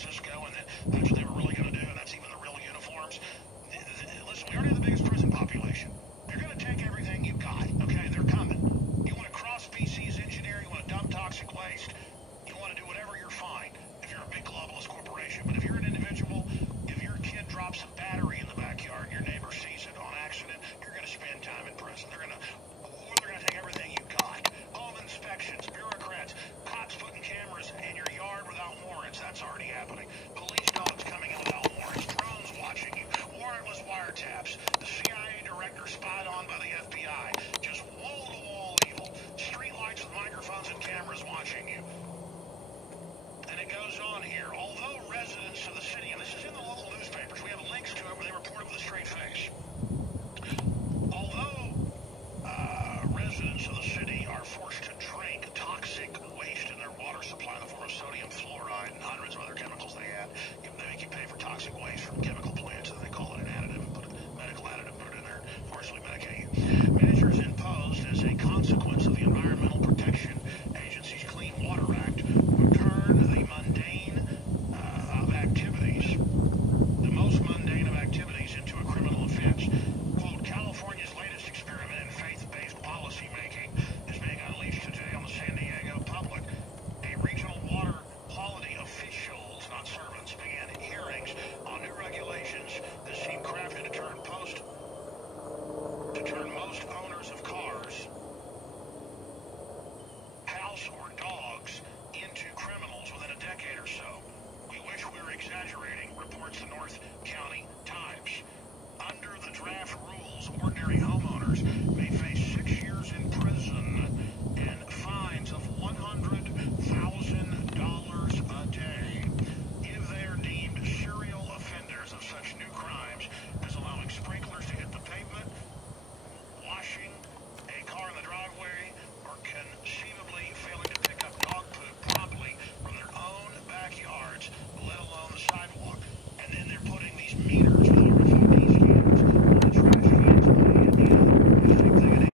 Francisco, and that's what they were really going to do, and that's even the real uniforms. Listen, we already have the biggest prison population. They're going to take everything you got, okay? They're coming. You want to cross species engineer, you want to dump toxic waste, you want to do whatever, you're fine if you're a big globalist corporation. But if you're an individual, if your kid drops a battery in the backyard and your neighbor sees it on accident, you're going to spend time in prison. They're going to take everything you got. Home inspections, bureaucrats, cops putting cameras in your yard without warrants. That's already happening. Police dogs coming in without warrants. Drones watching you. Warrantless wiretaps. The CIA director spied on by the FBI. Just wall-to-wall evil. Street lights with microphones and cameras watching you. And it goes on here. Although residents of the city, and this is in the local newspapers, we have links to it where they report it with a straight face. Although residents of the city are forced to drink toxic waste in their water supply in the form of sodium fluoride and hundreds of other chemicals they add. They make you pay for toxic waste from chemical plants, and they call it an additive, put a medical additive, put it in there, partially medicate you. Measures imposed as a consequence of the Environmental Protection Agency's Clean Water Act would turn the mundane of activities, the most mundane of activities, into a criminal offense. Quote, California's latest experiment in faith-based policy making is being unleashed today on the San Diego public. A regional water quality officials, not servants, began hearings on new regulations that seem crafted to turn most owners of cars, house or dogs into criminals within a decade or so. We wish we were exaggerating, reports the North County Times. Under the draft rules, ordinary homeowners